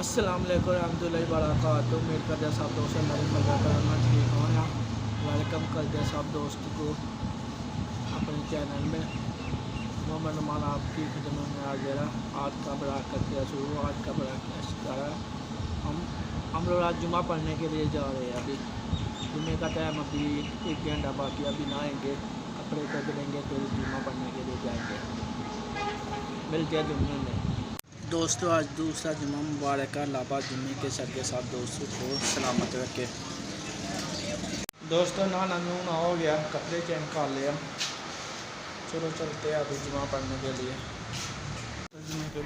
अस्सलाम वालेकुम रहमतुल्लाहि व बरकातहू। उम्मीद करते हैं सब दोस्त मेरी मदद करना ठीक हो रहा। वेलकम करते हैं सब दोस्त को अपने चैनल में। मोहम्मद नुमान आपकी खिदमत में आ गया। आज का बड़ा करते हैं शुरू। आज का बड़ा करा हम लोग आज जुमा पढ़ने के लिए जा रहे हैं। अभी जुमे का टाइम अभी 1 घंटा बाकी। अभी नहाएंगे, कपड़े बदलेंगे, फिर जुमा पढ़ने के लिए जाएंगे। मिलते हैं जुम्मे में। दोस्तों आज दूसरा जुम्मा मुबारक लाबा जुम्मे के सर के साथ दोस्तों को सलामत रखे। दोस्तों नहाना नूना हो गया, कपड़े चेंज कर लिया। चलो चलते हैं अभी जुम्मा पढ़ने के लिए। जुम्मे के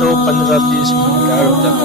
तो 15-20 मिनट का होता है।